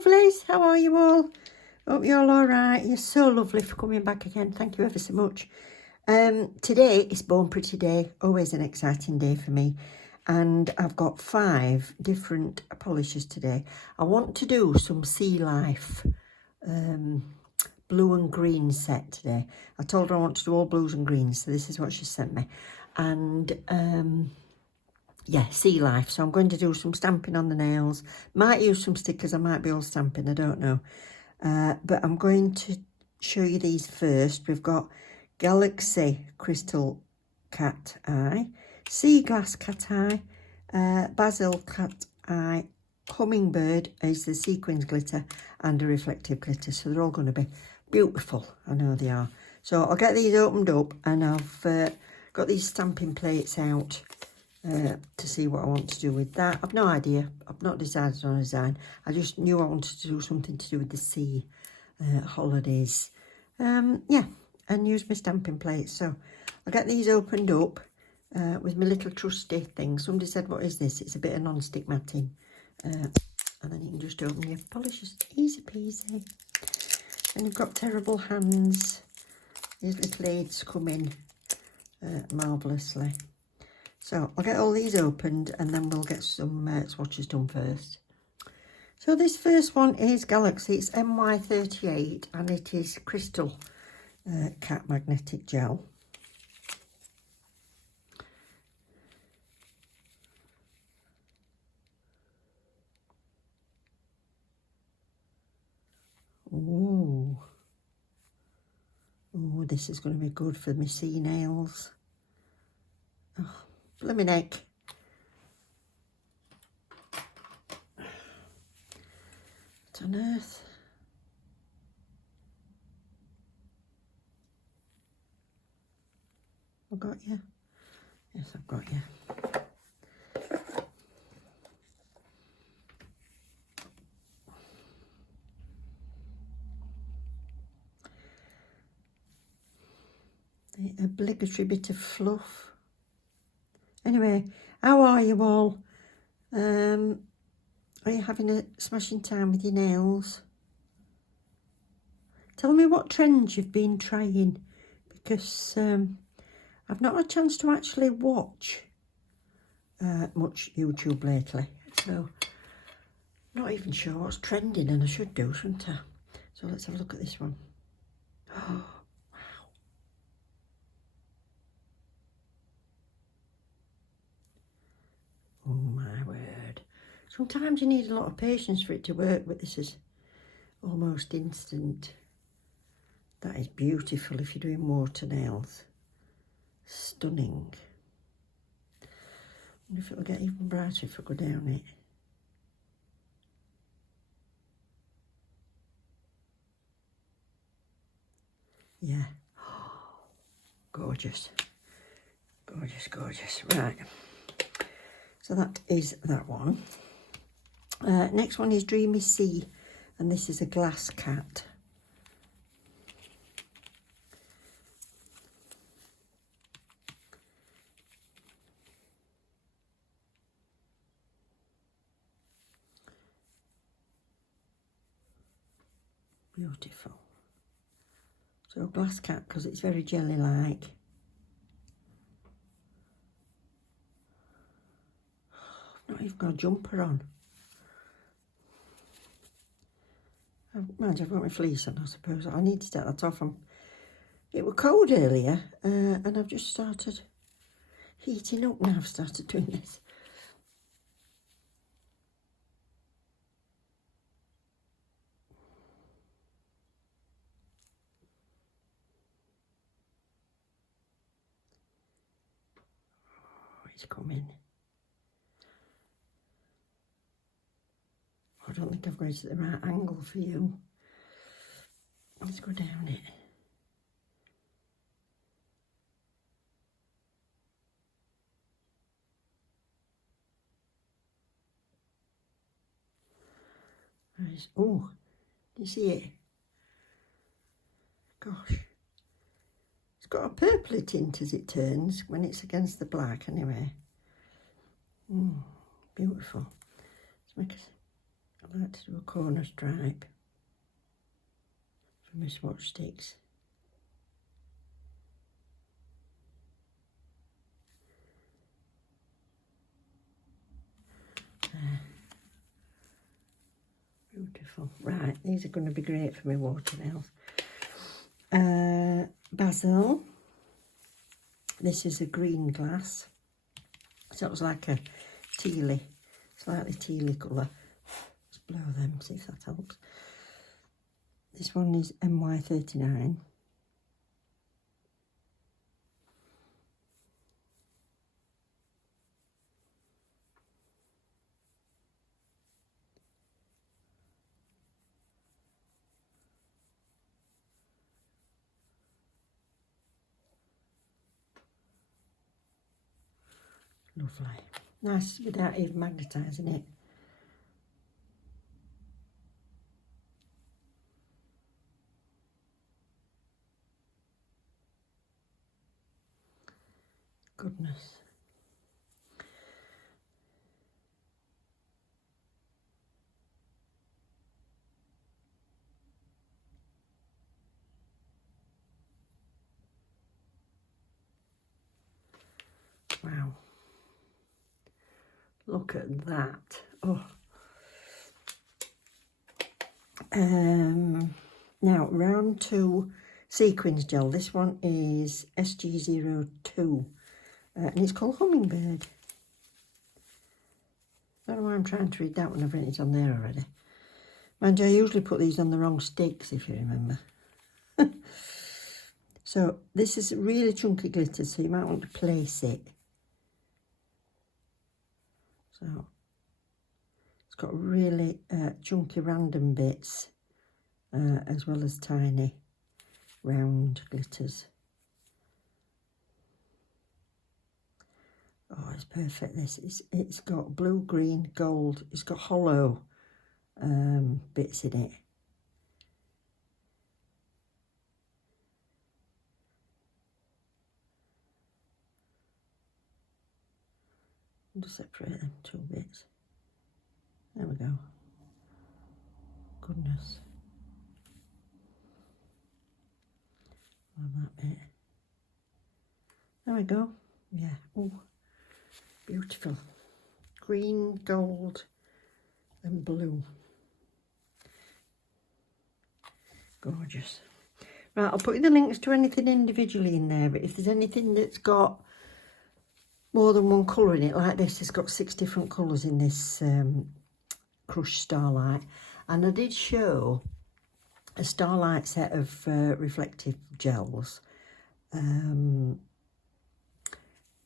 lovelies, how are you all? Hope you're all right. You're so lovely for coming back again. Thank you ever so much. Today is Born Pretty Day, always an exciting day for me. And I've got 5 different polishes today. I want to do some Sealife blue and green set today. I told her I want to do all blues and greens, so this is what she sent me. And yeah, Sealife. So I'm going to do some stamping on the nails. Might use some stickers. I might be all stamping. I don't know. But I'm going to show you these first. We've got Galaxy Crystal Cat Eye, Sea Glass Cat Eye, Basil Cat Eye, Hummingbird is the sequins glitter, and a reflective glitter. So they're all going to be beautiful. I know they are. So I'll get these opened up, and I've got these stamping plates out to see what I want to do with that. I've no idea. I've not decided on a design. I just knew I wanted to do something to do with the sea holidays. Yeah, and use my stamping plates. So I'll get these opened up with my little trusty thing. Somebody said, what is this? It's a bit of non-stick matting. And then you can just open your polishes. Easy peasy. And you've got terrible hands. These little aids come in marvellously. So I'll get all these opened, and then we'll get some swatches done first. So this first one is Galaxy. It's MY38, and it is Crystal Cat Magnetic Gel. Ooh. Oh, this is going to be good for my sea nails. Oh, blooming heck. What on earth? I've got you. Yes, I've got you. The obligatory bit of fluff. Anyway, how are you all? Are you having a smashing time with your nails? Tell me what trends you've been trying, because I've not had a chance to actually watch much YouTube lately, so not even sure what's trending, and I should do, shouldn't I? So let's have a look at this one. Oh, wow. Oh my word. Sometimes you need a lot of patience for it to work, but this is almost instant. That is beautiful if you're doing water nails. Stunning. I wonder if it'll get even brighter if I go down it. Yeah. Gorgeous. Gorgeous, gorgeous. Right. So that is that one. Next one is Dreamy Sea, and this is a glass cat. Beautiful. So glass cat because it's very jelly-like. I've not even got a jumper on. Mind, I've got my fleece on, I suppose. I need to take that off. It was cold earlier, and I've just started heating up now. I've started doing this. Oh, it's coming. I don't think I've got it at the right angle for you. Let's go down it. Right. Oh, do you see it? Gosh. It's got a purpley tint as it turns when it's against the black anyway. Beautiful. Let's make a I like to do a corner stripe for my swatch sticks. There. Beautiful. Right, these are going to be great for my watermelons. Basil. This is a green glass. So it was like a tealy, slightly tealy colour. Let's blow them, see if that helps. This one is MY39. Lovely. Nice without even magnetising it. Goodness. Wow. Look at that. Oh. Now, round 2 sequins gel. This one is SG02. And it's called Hummingbird. I don't know why I'm trying to read that one. I've written it on there already. Mind you, I usually put these on the wrong sticks, if you remember. So, this is really chunky glitter, so you might want to place it. So, it's got really chunky random bits, as well as tiny round glitters. Oh, it's perfect. It's got blue, green, gold. It's got hollow bits in it. I'll just separate them 2 bits. There we go. Goodness. Love that bit. There we go. Yeah. Oh, beautiful. Green, gold, and blue. Gorgeous. Right, I'll put you the links to anything individually in there, but if there's anything that's got more than one colour in it, like this, it's got 6 different colours in this crushed starlight. And I did show a starlight set of reflective gels. And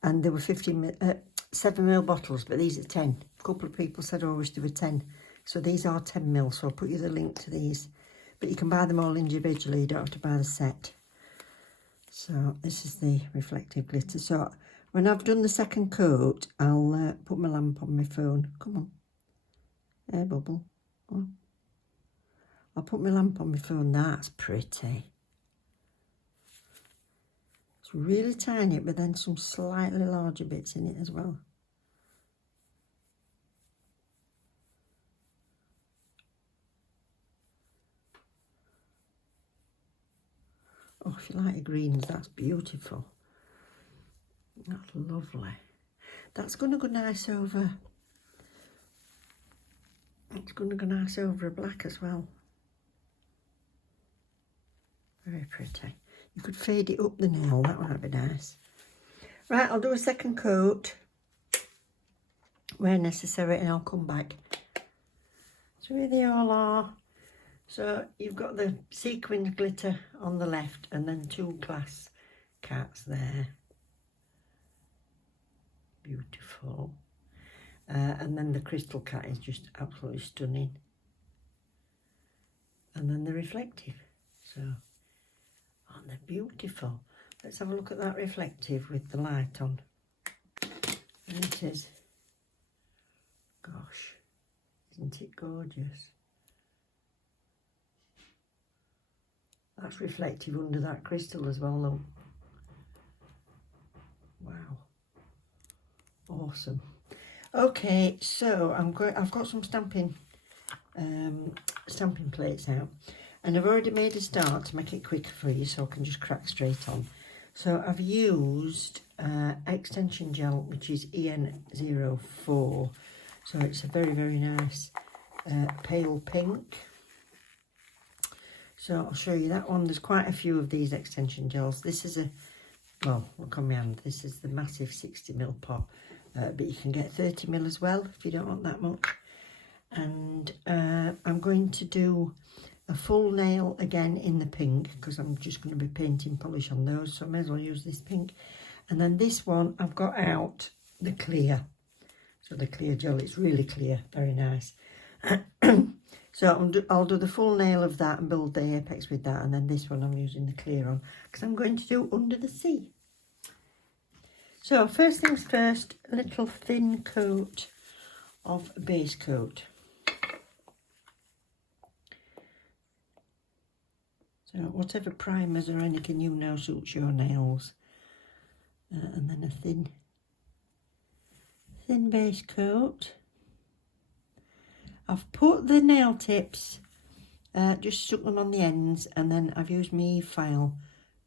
there were 7ml bottles, but these are 10. A couple of people said, oh, I wish there were 10. So these are 10ml, so I'll put you the link to these. But you can buy them all individually, you don't have to buy the set. So this is the reflective glitter. So when I've done the second coat, I'll put my lamp on my phone. Come on. Air bubble. Oh. I'll put my lamp on my phone. That's pretty. It's really tiny, but then some slightly larger bits in it as well. Oh, if you like your greens, that's beautiful. That's lovely. That's going to go nice over. It's going to go nice over a black as well. Very pretty. You could fade it up the nail, that might be nice. Right, I'll do a second coat where necessary and I'll come back. So here they all are. So you've got the sequined glitter on the left and then 2 glass cats there. Beautiful. And then the crystal cat is just absolutely stunning. And then the reflective. So, oh, they're beautiful. Let's have a look at that reflective with the light on. And it is. Gosh, isn't it gorgeous? That's reflective under that crystal as well, though. Wow. Awesome. Okay, so I've got some stamping stamping plates out. And I've already made a start to make it quicker for you so I can just crack straight on. So I've used extension gel, which is EN04. So it's a very, very nice pale pink. So I'll show you that one. There's quite a few of these extension gels. This is well, look on my hand. This is the massive 60ml pot. But you can get 30ml as well if you don't want that much. And I'm going to do a full nail again in the pink because I'm just going to be painting polish on those, so I may as well use this pink. And then this one I've got out the clear, so the clear gel, it's really clear, very nice. So I'll do the full nail of that and build the apex with that, and then this one I'm using the clear on because I'm going to do Under the Sea. So first things first, a little thin coat of base coat. So whatever primers or anything you know suits your nails. And then a thin base coat. I've put the nail tips, just stuck them on the ends, and then I've used my file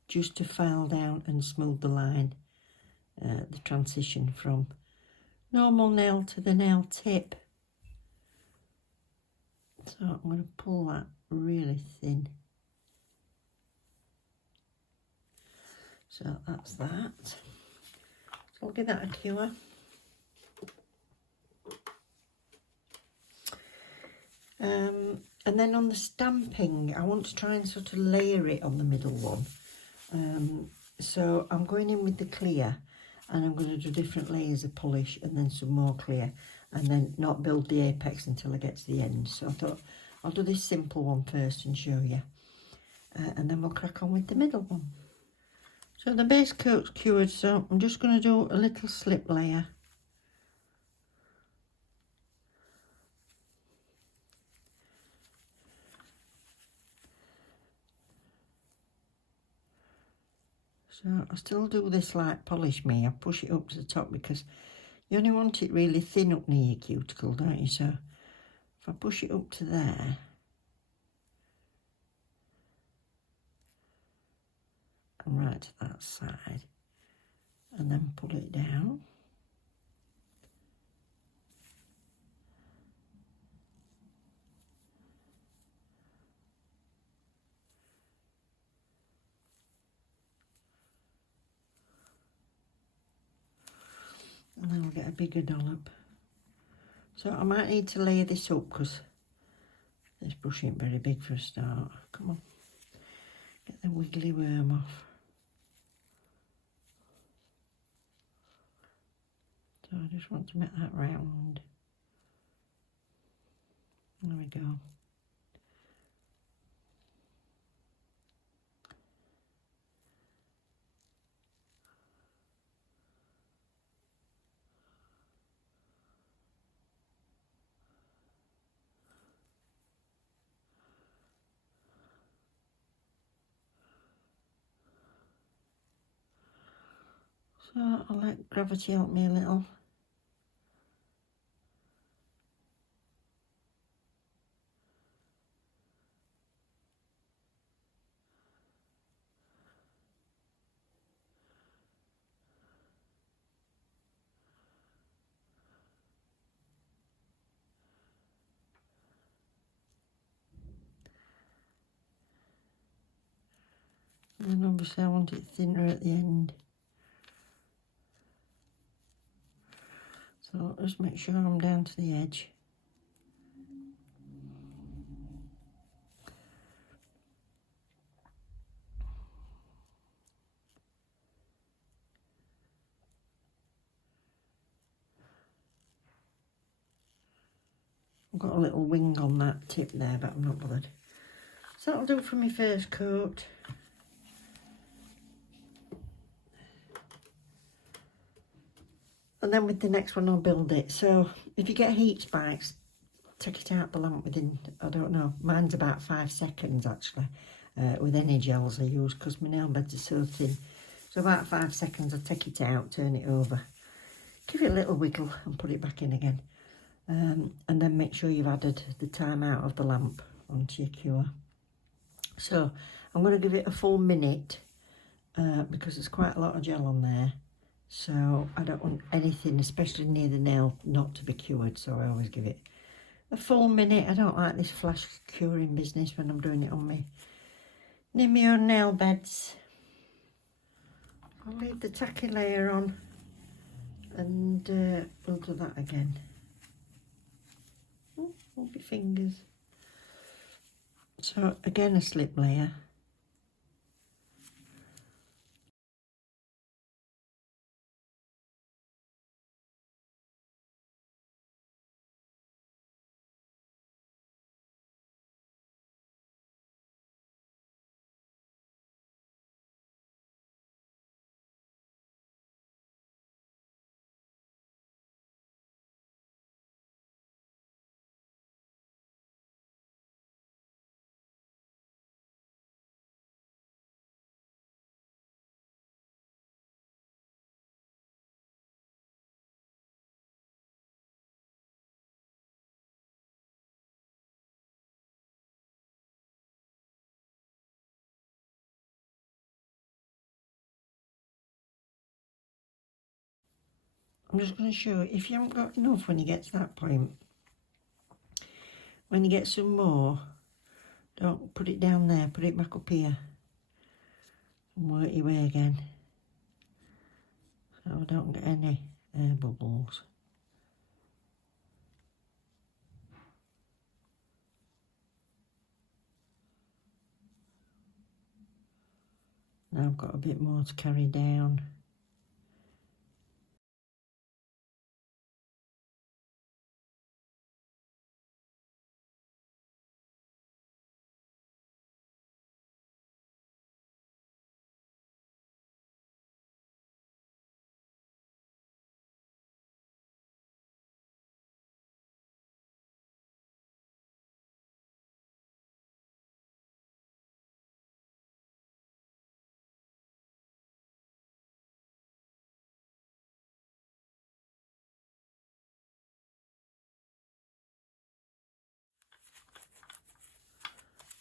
just to file down and smooth the line, the transition from normal nail to the nail tip. So I'm going to pull that really thin. So that's that. So I'll give that a cure. And then on the stamping, I want to try and sort of layer it on the middle one. So I'm going in with the clear, and I'm going to do different layers of polish and then some more clear, and then not build the apex until I get to the end. So I thought I'll do this simple one first and show you, and then we'll crack on with the middle one. So the base coat's cured, so I'm just going to do a little slip layer. So I still do this like polish me. I push it up to the top because you only want it really thin up near your cuticle, don't you? So if I push it up to there, and right to that side, and then pull it down. And then I'll get a bigger dollop. So I might need to layer this up because this brush ain't very big for a start. Come on, get the wiggly worm off. So I just want to make that round. There we go. So I'll let gravity help me a little. And obviously I want it thinner at the end. So I'll just make sure I'm down to the edge. I've got a little wing on that tip there, but I'm not bothered. So that'll do for my first coat. And then with the next one I'll build it. So if you get heat spikes, take it out the lamp within, I don't know, mine's about 5 seconds actually, with any gels I use because my nail beds are so thin. So about 5 seconds I'll take it out, turn it over, give it a little wiggle and put it back in again. and then make sure you've added the time out of the lamp onto your cure. So I'm going to give it a full minute because there's quite a lot of gel on there. So I don't want anything, especially near the nail, not to be cured. So I always give it a full minute. I don't like this flash curing business when I'm doing it on me near my own nail beds. I'll leave the tacky layer on and we'll do that again. Oh, hold your fingers. So again a slip layer. I'm just going to show you, if you haven't got enough when you get to that point, when you get some more, don't put it down there, put it back up here and work your way again. So I don't get any air bubbles. Now I've got a bit more to carry down.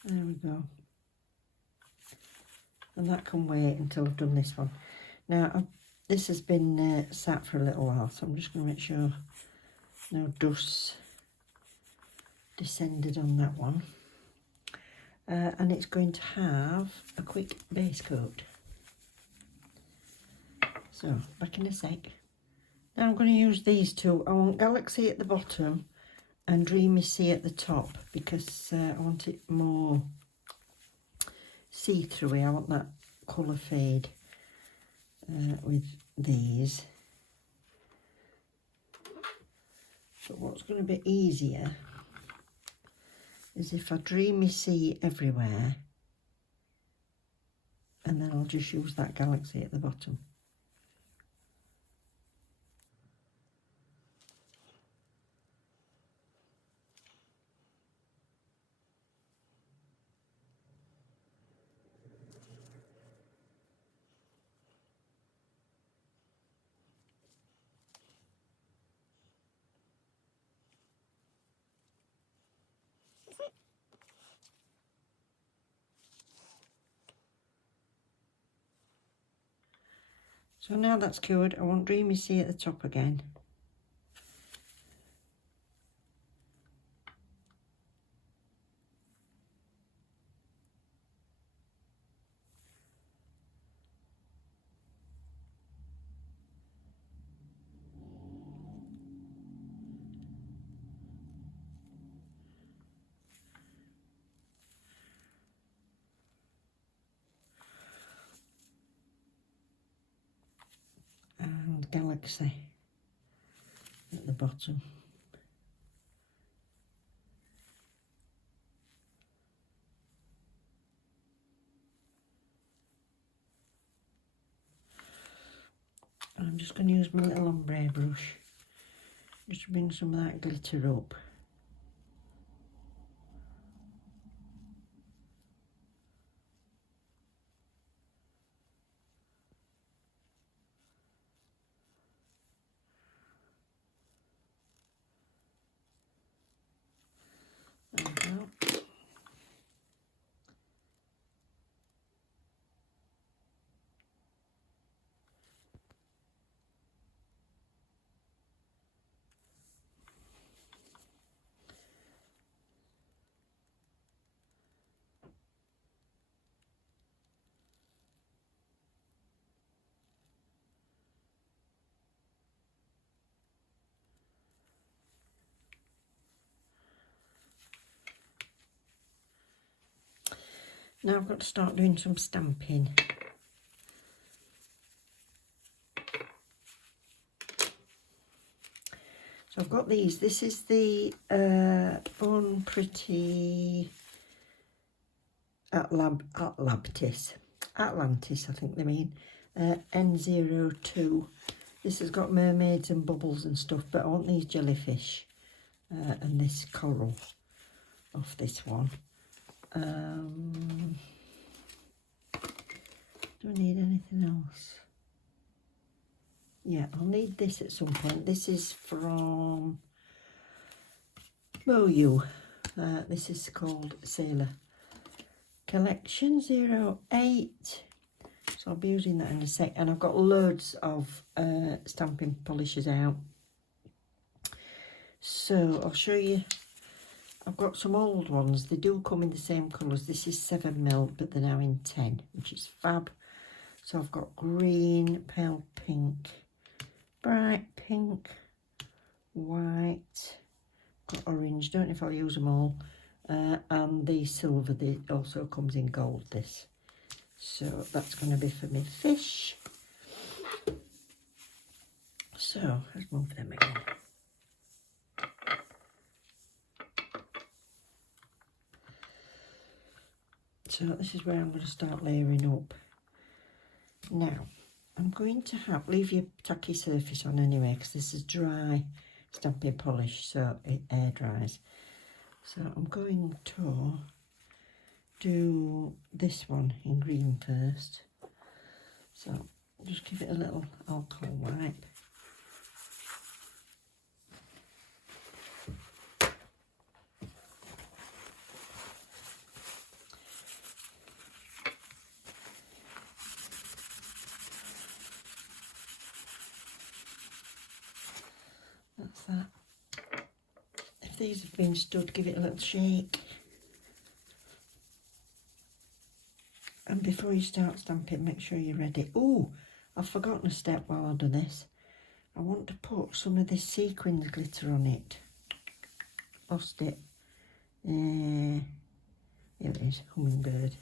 There we go. And that can wait until I've done this one. Now, this has been sat for a little while, so I'm just going to make sure no dust's descended on that one. And it's going to have a quick base coat. So, back in a sec. Now I'm going to use these two. I want Galaxy at the bottom and Dreamy Sea at the top because I want it more see-through. I want that colour fade with these. But what's going to be easier is if I Dreamy Sea everywhere and then I'll just use that Galaxy at the bottom. So now that's cured, I want Dreamy Sea at the top again. And Galaxy at the bottom. And I'm just going to use my little ombre brush just to bring some of that glitter up. Now I've got to start doing some stamping. So I've got these. This is the Born Pretty Atlantis, I think they mean, N02. This has got mermaids and bubbles and stuff, but I want these jellyfish and this coral off this one. Do I need anything else? Yeah, I'll need this at some point. This is from Moyu. This is called Sailor Collection 08. So I'll be using that in a sec. And I've got loads of stamping polishes out. So I'll show you. I've got some old ones. They do come in the same colours. This is 7mm, but they're now in 10, which is fab. So I've got green, pale pink, bright pink, white, got orange. Don't know if I'll use them all. And the silver, that also comes in gold, this. So that's going to be for my fish. So let's move them again. So this is where I'm going to start layering up. Now, I'm going to leave your tacky surface on anyway, because this is dry stamping polish, so it air dries. So I'm going to do this one in green first. So just give it a little alcohol wipe. That's that. If these have been stood, give it a little shake. And before you start stamping, make sure you're ready. Oh, I've forgotten a step while I do this. I want to put some of this sequins glitter on it. Lost it. Here it is, hummingbird.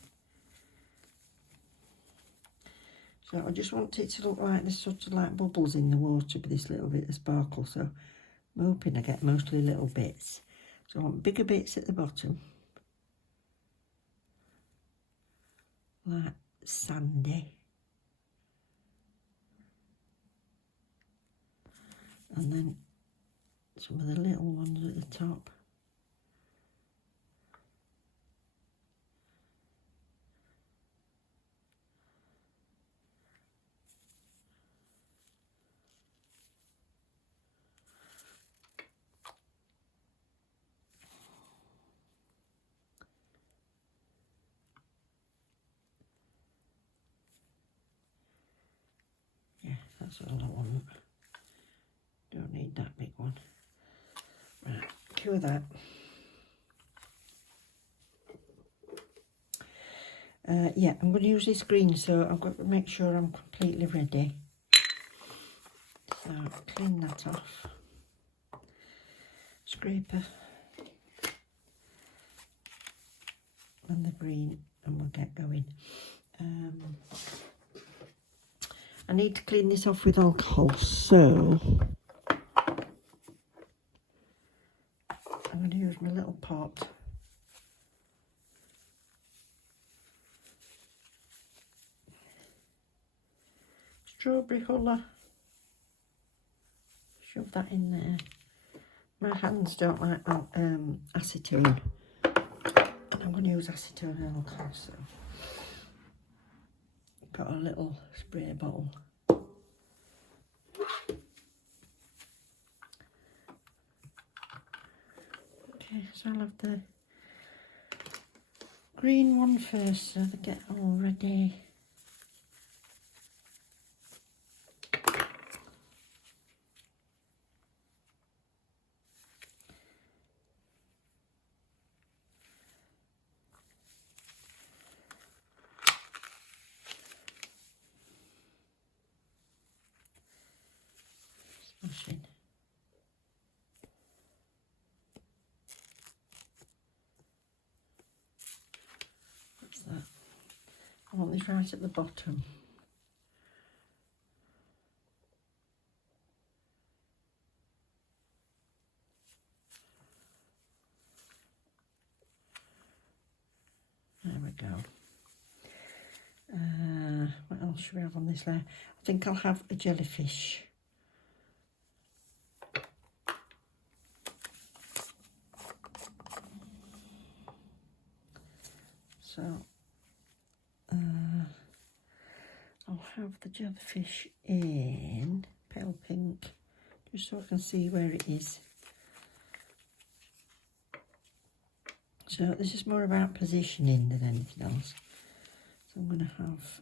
So I just want it to look like there's sort of like bubbles in the water with this little bit of sparkle. So I'm hoping I get mostly little bits. So I want bigger bits at the bottom. Like sandy. And then some of the little ones at the top. Yeah, that's all I want. Don't need that big one. Right, cure that. Yeah, I'm going to use this green, so I've got to make sure I'm completely ready. So clean that off. Scraper. And the green, and we'll get going. I need to clean this off with alcohol, so I'm going to use my little pot. Strawberry colour. Shove that in there. My hands don't like acetone, and I'm going to use acetone and alcohol, so got a little spray bottle. Okay, so I'll have the green one first so they get all ready. Smashing. What's that? I want this right at the bottom. There we go. What else should we have on this layer? I think I'll have a jellyfish. So I'll have the jellyfish in pale pink, just so I can see where it is. So this is more about positioning than anything else. So I'm going to have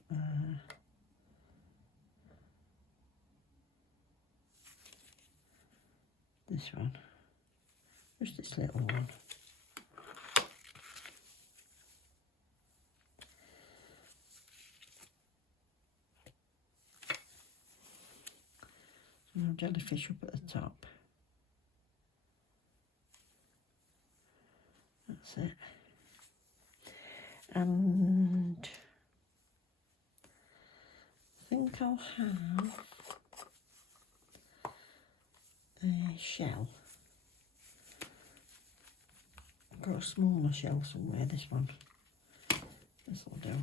this one, just this little one. And jellyfish up at the top. That's it. And I think I'll have a shell. I've got a smaller shell somewhere, this one. This will do.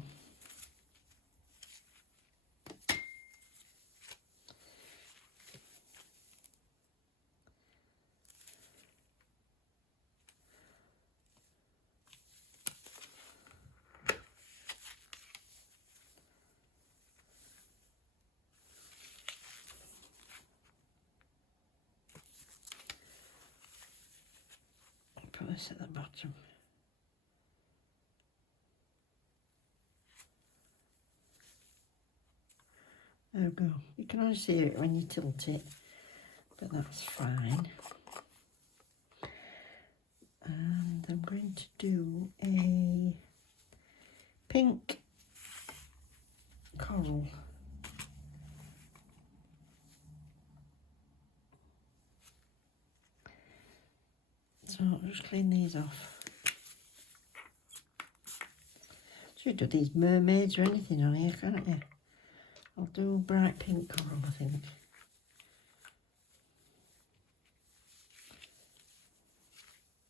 Put this at the bottom. There we go. You can only see it when you tilt it, but that's fine. And I'm going to do a pink coral. So I'll just clean these off. Should do these mermaids or anything on here, can't you? I'll do bright pink coral, I think.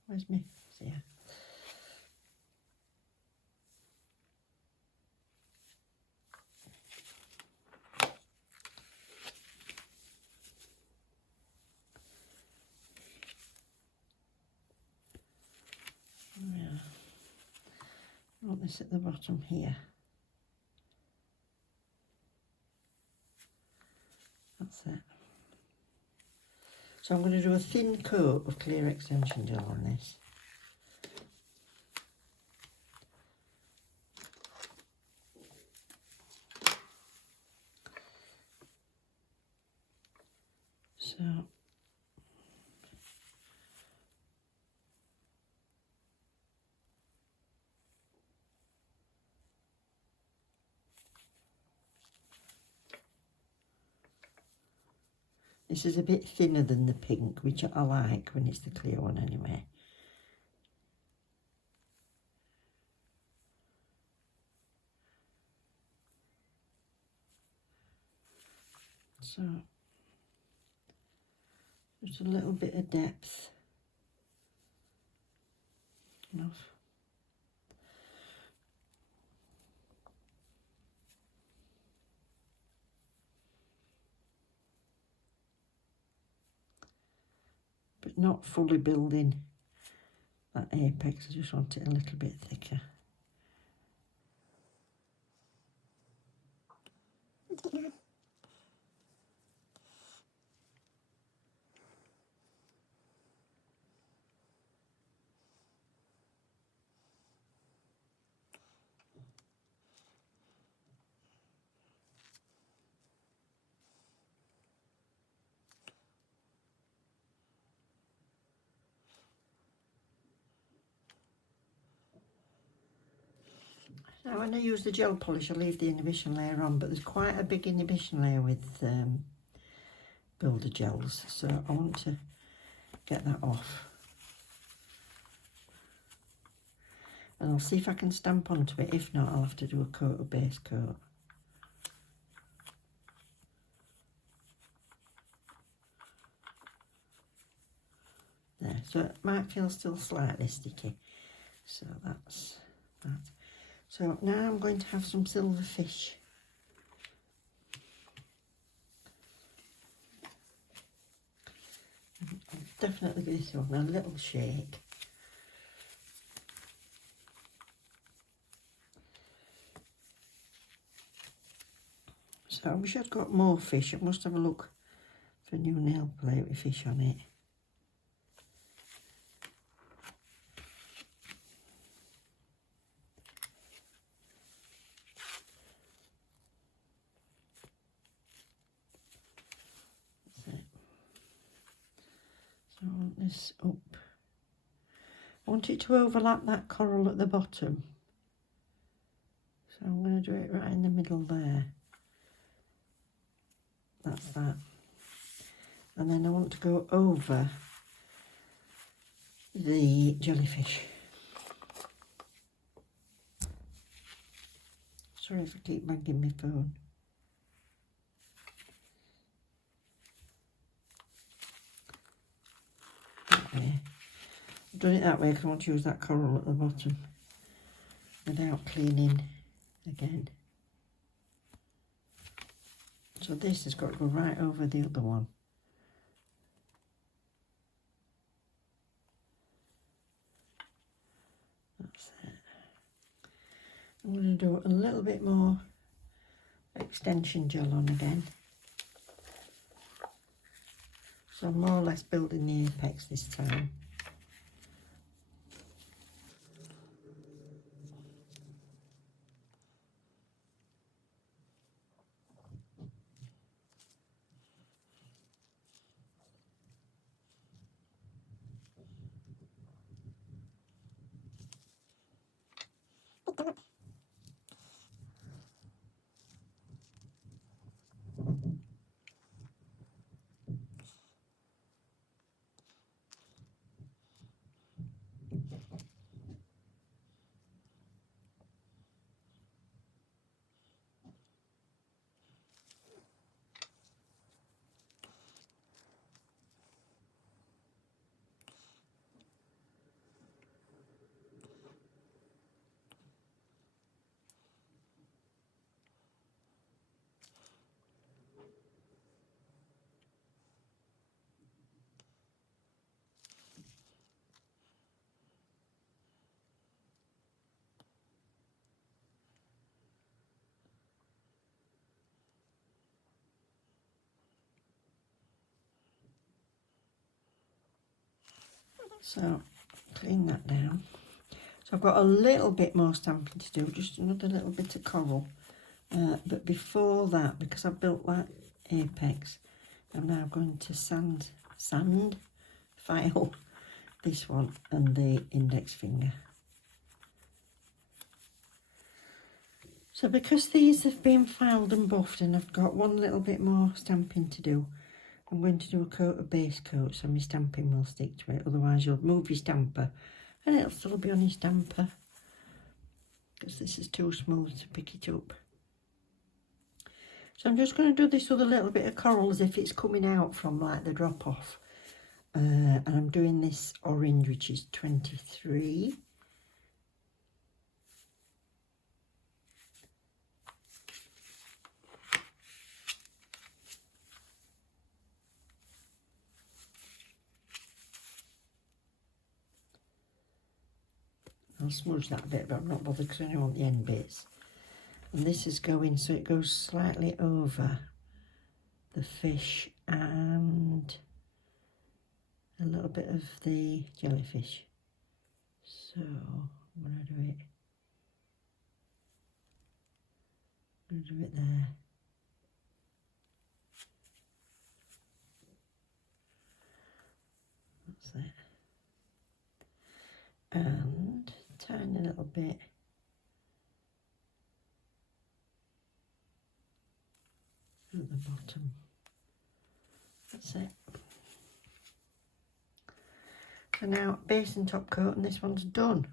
Where's me? Yeah. I want this at the bottom here. That's it. So I'm going to do a thin coat of clear extension gel on this. So this is a bit thinner than the pink, which I like when it's the clear one anyway. So just a little bit of depth. Enough. But not fully building that apex, I just want it a little bit thicker. Now when I use the gel polish, I leave the inhibition layer on, but there's quite a big inhibition layer with builder gels, so I want to get that off. And I'll see if I can stamp onto it. If not, I'll have to do a coat of base coat. There, so it might feel still slightly sticky. So that's that. So now I'm going to have some silver fish. I'll definitely give this one a little shake. So I wish I'd got more fish. I must have a look for a new nail plate with fish on it. That's it. So I want this up. I want it to overlap that coral at the bottom. So I'm going to do it right in the middle there. That's that. And then I want to go over the jellyfish. Sorry if I keep banging my phone. That way. I've done it that way because I want to use that coral at the bottom without cleaning again. So this has got to go right over the other one. That's it. I'm going to do a little bit more extension gel on again. So I'm more or less building the apex this time. So clean that down. So I've got a little bit more stamping to do, just another little bit of coral. But before that, because I've built that apex, I'm now going to sand file this one and the index finger. So because these have been filed and buffed and I've got one little bit more stamping to do, I'm going to do a coat of base coat so my stamping will stick to it. Otherwise you'll move your stamper and it'll still be on your stamper because this is too smooth to pick it up. So I'm just going to do this with a little bit of coral as if it's coming out from like the drop off. And I'm doing this orange, which is 23. I'll smudge that a bit, but I'm not bothered because I only want the end bits. And this is going, so it goes slightly over the fish and a little bit of the jellyfish. So I'm going to do it. I'm going to do it there. That's it. And tiny little bit at the bottom. That's it. So now base and top coat, and this one's done.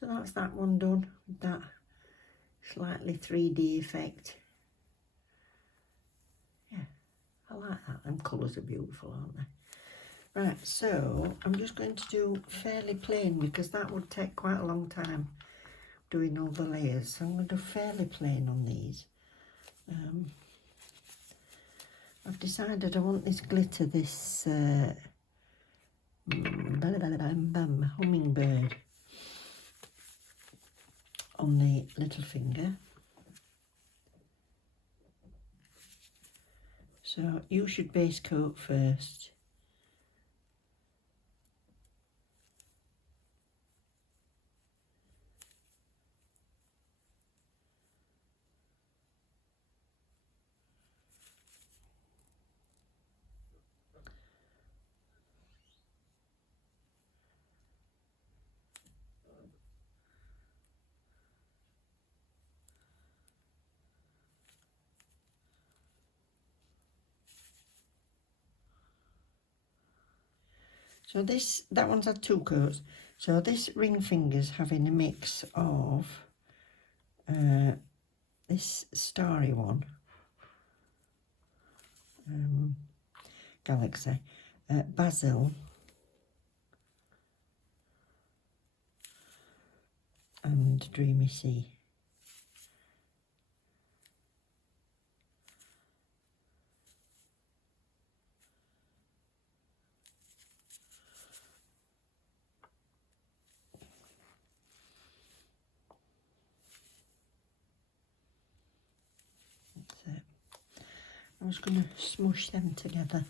So that's that one done with that slightly 3D effect. Yeah, I like that. Them colours are beautiful, aren't they? Right, so I'm just going to do fairly plain because that would take quite a long time doing all the layers. So I'm going to do fairly plain on these. I've decided I want this glitter, this hummingbird on the little finger. So you should base coat first. So that one's had 2 coats. So this ring finger's having a mix of this starry one, Galaxy, Basil, and Dreamy Sea. That's it. I'm just going to smush them together.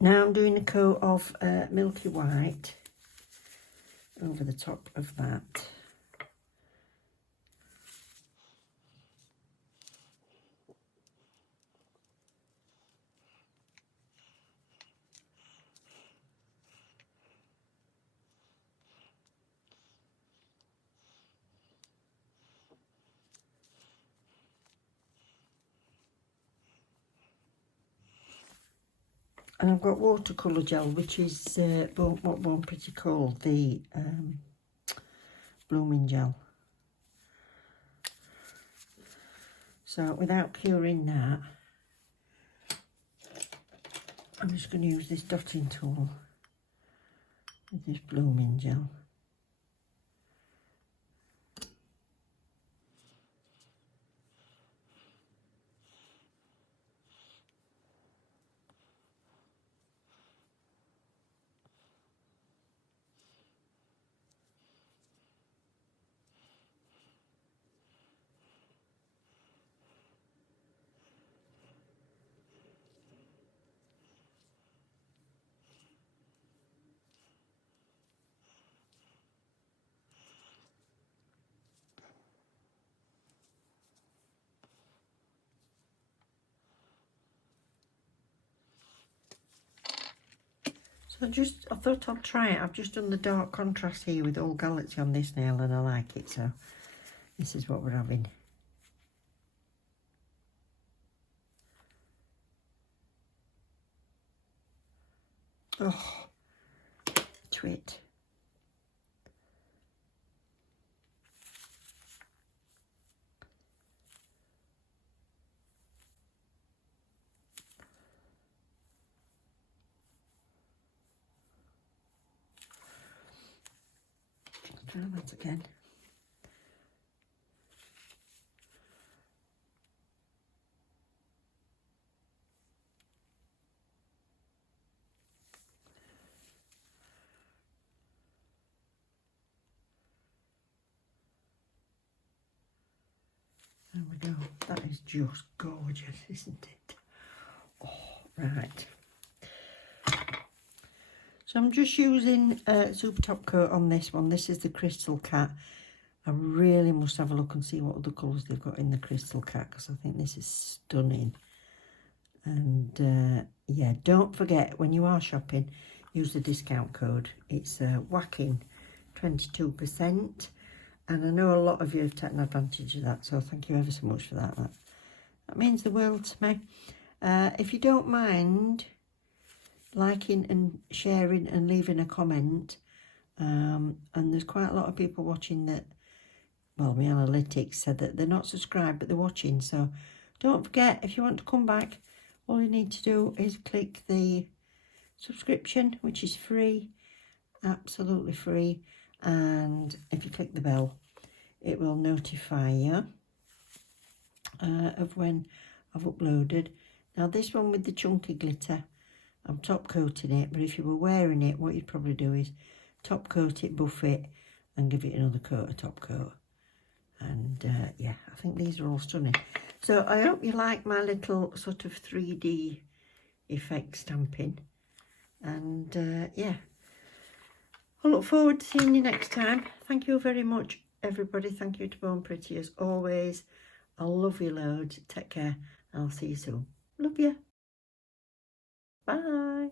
Now I'm doing a coat of milky white over the top of that. And I've got watercolour gel, which is what Born Pretty called the blooming gel. So without curing that, I'm just going to use this dotting tool with this blooming gel. So I thought I'd try it. I've just done the dark contrast here with all Galaxy on this nail and I like it, so this is what we're having. Oh, twit. Try that again. There we go. That is just gorgeous, isn't it? Oh, right. So I'm just using Super Top Coat on this one. This is the Crystal Cat. I really must have a look and see what other colours they've got in the Crystal Cat, because I think this is stunning. And yeah, don't forget, when you are shopping, use the discount code. It's whacking 22%. And I know a lot of you have taken advantage of that, so thank you ever so much for that. That means the world to me. If you don't mind liking and sharing and leaving a comment, and there's quite a lot of people watching that, well, my analytics said that they're not subscribed but they're watching, so don't forget, if you want to come back, all you need to do is click the subscription, which is free, absolutely free, and if you click the bell, it will notify you of when I've uploaded. Now this one with the chunky glitter, I'm top coating it, but if you were wearing it, what you'd probably do is top coat it, buff it, and give it another coat of top coat. And yeah, I think these are all stunning. So I hope you like my little sort of 3D effect stamping. And yeah, I look forward to seeing you next time. Thank you very much, everybody. Thank you to Born Pretty as always. I love you loads. Take care. I'll see you soon. Love you. Bye.